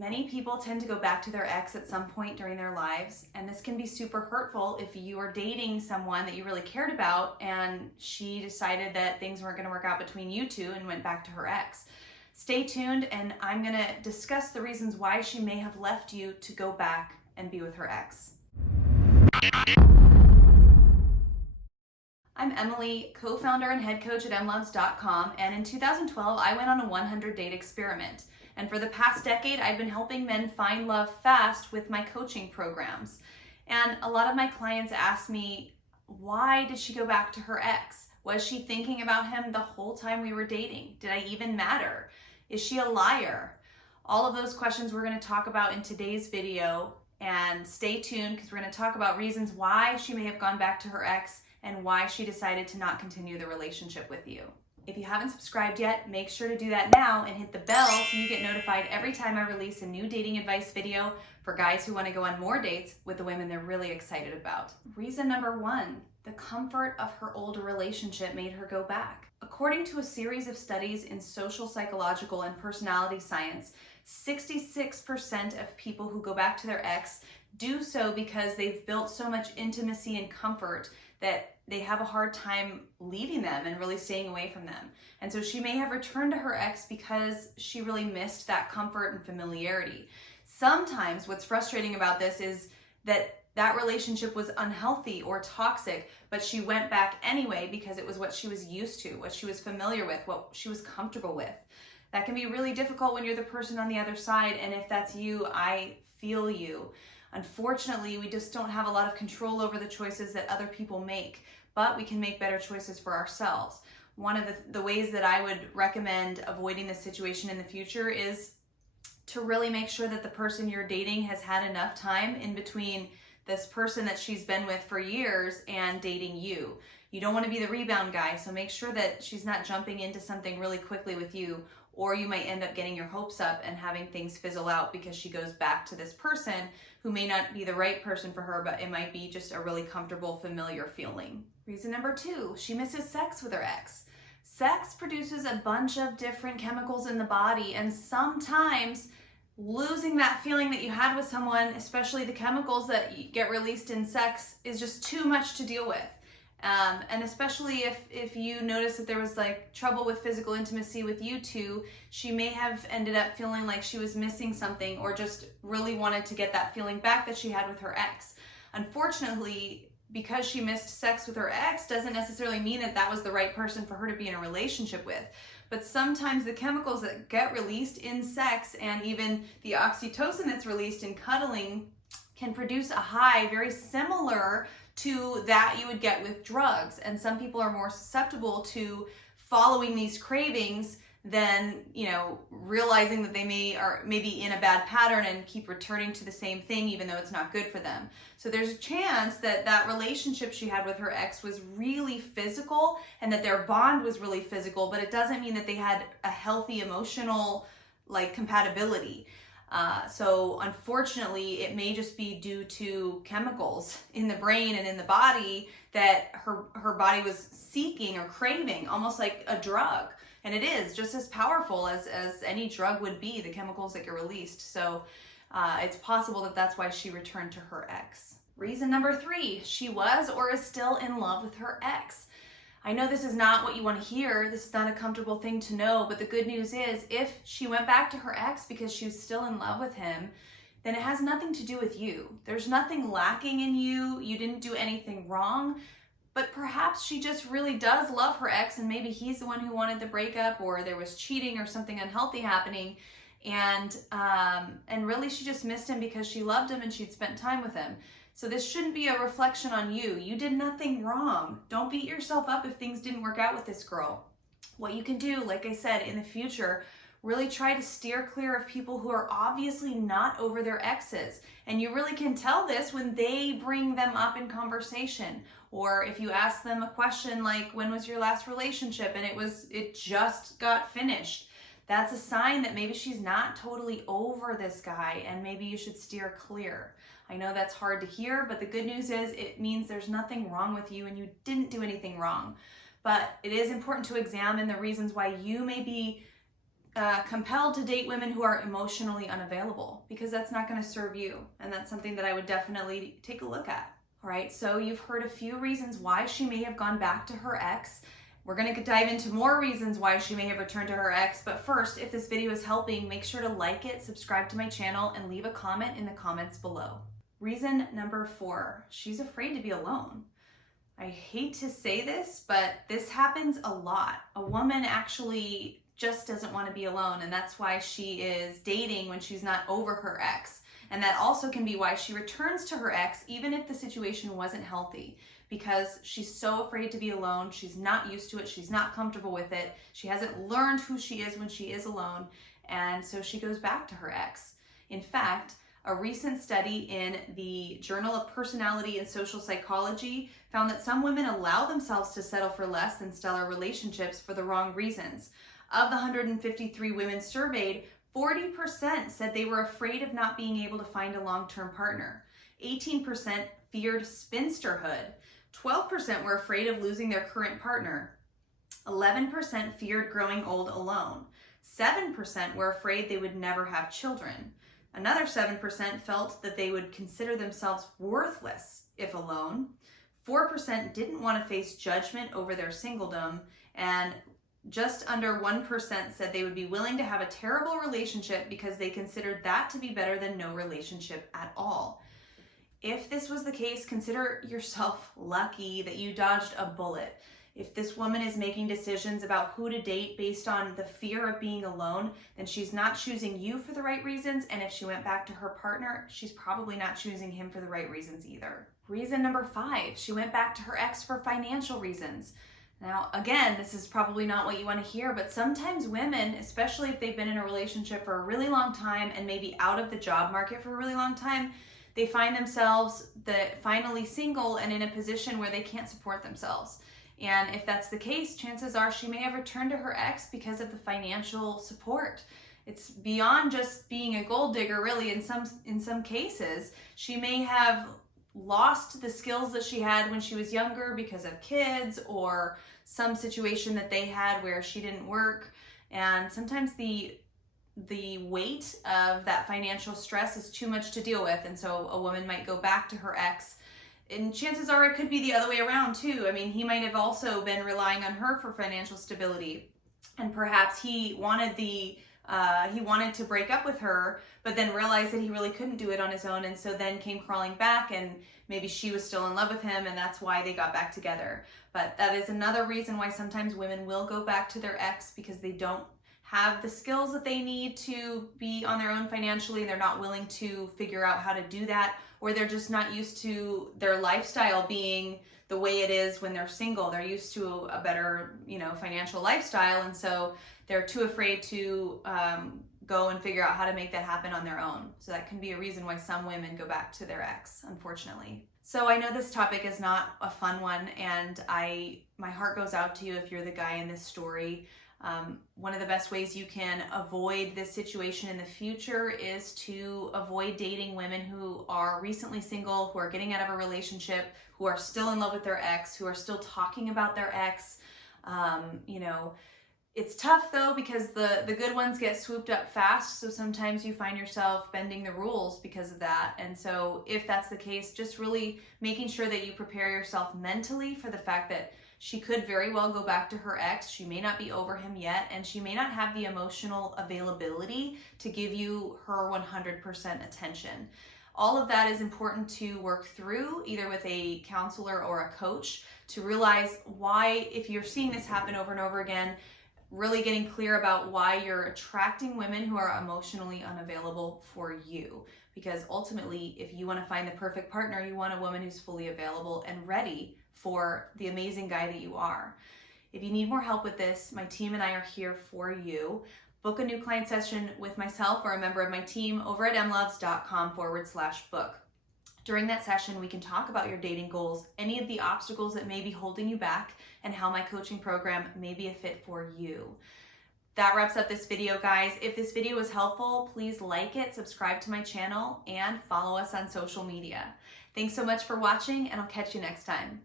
Many people tend to go back to their ex at some point during their lives, and this can be super hurtful if you are dating someone that you really cared about and she decided that things weren't going to work out between you two and went back to her ex. Stay tuned, and I'm going to discuss the reasons why she may have left you to go back and be with her ex. I'm Emily, co-founder and head coach at emlovz.com, and in 2012 I went on a 100-date experiment. And for the past decade, I've been helping men find love fast with my coaching programs. And a lot of my clients ask me, why did she go back to her ex? Was she thinking about him the whole time we were dating? Did I even matter? Is she a liar? All of those questions we're going to talk about in today's video. And stay tuned because we're going to talk about reasons why she may have gone back to her ex and why she decided to not continue the relationship with you. If you haven't subscribed yet, make sure to do that now and hit the bell so you get notified every time I release a new dating advice video for guys who want to go on more dates with the women they're really excited about. Reason number 1, the comfort of her older relationship made her go back. According to a series of studies in social, psychological, and personality science, 66% of people who go back to their ex do so because they've built so much intimacy and comfort that they have a hard time leaving them and really staying away from them. And so she may have returned to her ex because she really missed that comfort and familiarity. Sometimes what's frustrating about this is that that relationship was unhealthy or toxic, but she went back anyway because it was what she was used to, what she was familiar with, what she was comfortable with. That can be really difficult when you're the person on the other side, and if that's you, I feel you. Unfortunately, we just don't have a lot of control over the choices that other people make, but we can make better choices for ourselves. One of the ways that I would recommend avoiding this situation in the future is to really make sure that the person you're dating has had enough time in between this person that she's been with for years and dating you. You don't want to be the rebound guy, so make sure that she's not jumping into something really quickly with you, or you might end up getting your hopes up and having things fizzle out because she goes back to this person who may not be the right person for her, but it might be just a really comfortable, familiar feeling. Reason number 2, she misses sex with her ex. Sex produces a bunch of different chemicals in the body, and sometimes losing that feeling that you had with someone, especially the chemicals that get released in sex, is just too much to deal with. And especially if you notice that there was like trouble with physical intimacy with you two, she may have ended up feeling like she was missing something or just really wanted to get that feeling back that she had with her ex. Unfortunately, because she missed sex with her ex doesn't necessarily mean that that was the right person for her to be in a relationship with. But sometimes the chemicals that get released in sex and even the oxytocin that's released in cuddling can produce a high very similar to that you would get with drugs. And some people are more susceptible to following these cravings than, realizing that they may be in a bad pattern and keep returning to the same thing even though it's not good for them. So there's a chance that that relationship she had with her ex was really physical and that their bond was really physical, but it doesn't mean that they had a healthy emotional compatibility. So unfortunately, it may just be due to chemicals in the brain and in the body that her body was seeking or craving, almost like a drug. And it is just as powerful as any drug would be, the chemicals that get released. So it's possible that that's why she returned to her ex. Reason number 3, she was or is still in love with her ex. I know this is not what you want to hear. This is not a comfortable thing to know, but the good news is if she went back to her ex because she was still in love with him, then it has nothing to do with you. There's nothing lacking in you. You didn't do anything wrong, but perhaps she just really does love her ex and maybe he's the one who wanted the breakup or there was cheating or something unhealthy happening. And really she just missed him because she loved him and she'd spent time with him. So this shouldn't be a reflection on you. You did nothing wrong. Don't beat yourself up if things didn't work out with this girl. What you can do, like I said, in the future, really try to steer clear of people who are obviously not over their exes. And you really can tell this when they bring them up in conversation. Or if you ask them a question like, when was your last relationship? And it just got finished. That's a sign that maybe she's not totally over this guy and maybe you should steer clear. I know that's hard to hear, but the good news is it means there's nothing wrong with you and you didn't do anything wrong. But it is important to examine the reasons why you may be compelled to date women who are emotionally unavailable, because that's not going to serve you. And that's something that I would definitely take a look at. All right, so you've heard a few reasons why she may have gone back to her ex. We're going to dive into more reasons why she may have returned to her ex. But first, if this video is helping, make sure to like it, subscribe to my channel, and leave a comment in the comments below. Reason number 4, she's afraid to be alone. I hate to say this, but this happens a lot. A woman actually just doesn't want to be alone, and that's why she is dating when she's not over her ex. And that also can be why she returns to her ex even if the situation wasn't healthy, because she's so afraid to be alone. She's not used to it. She's not comfortable with it. She hasn't learned who she is when she is alone, and so she goes back to her ex. In fact, a recent study in the Journal of Personality and Social Psychology found that some women allow themselves to settle for less than stellar relationships for the wrong reasons. Of the 153 women surveyed, 40% said they were afraid of not being able to find a long-term partner. 18% feared spinsterhood. 12% were afraid of losing their current partner. 11% feared growing old alone. 7% were afraid they would never have children. Another 7% felt that they would consider themselves worthless if alone. 4% didn't want to face judgment over their singledom, and just under 1% said they would be willing to have a terrible relationship because they considered that to be better than no relationship at all. If this was the case, consider yourself lucky that you dodged a bullet. If this woman is making decisions about who to date based on the fear of being alone, then she's not choosing you for the right reasons. And if she went back to her partner, she's probably not choosing him for the right reasons either. Reason number 5, she went back to her ex for financial reasons. Now, again, this is probably not what you want to hear, but sometimes women, especially if they've been in a relationship for a really long time and maybe out of the job market for a really long time, they find themselves finally single and in a position where they can't support themselves. And if that's the case, chances are she may have returned to her ex because of the financial support. It's beyond just being a gold digger, really. In some cases, she may have lost the skills that she had when she was younger because of kids or some situation that they had where she didn't work. And sometimes the weight of that financial stress is too much to deal with. And so a woman might go back to her ex. And chances are it could be the other way around too. I mean, he might have also been relying on her for financial stability, and perhaps he wanted to break up with her, but then realized that he really couldn't do it on his own, and so then came crawling back, and maybe she was still in love with him, and that's why they got back together. But that is another reason why sometimes women will go back to their ex, because they don't have the skills that they need to be on their own financially, and they're not willing to figure out how to do that, or they're just not used to their lifestyle being the way it is when they're single. They're used to a better, financial lifestyle, and so they're too afraid to go and figure out how to make that happen on their own. So that can be a reason why some women go back to their ex, unfortunately. So I know this topic is not a fun one, and my heart goes out to you if you're the guy in this story. One of the best ways you can avoid this situation in the future is to avoid dating women who are recently single, who are getting out of a relationship, who are still in love with their ex, who are still talking about their ex. It's tough though, because the good ones get swooped up fast, so sometimes you find yourself bending the rules because of that. And so if that's the case, just really making sure that you prepare yourself mentally for the fact that she could very well go back to her ex. She may not be over him yet, and she may not have the emotional availability to give you her 100% attention. All of that is important to work through, either with a counselor or a coach, to realize why, if you're seeing this happen over and over again, really getting clear about why you're attracting women who are emotionally unavailable for you. Because ultimately, if you want to find the perfect partner, you want a woman who's fully available and ready for the amazing guy that you are. If you need more help with this, my team and I are here for you. Book a new client session with myself or a member of my team over at emlovz.com/book. During that session, we can talk about your dating goals, any of the obstacles that may be holding you back, and how my coaching program may be a fit for you. That wraps up this video, guys. If this video was helpful, please like it, subscribe to my channel, and follow us on social media. Thanks so much for watching, and I'll catch you next time.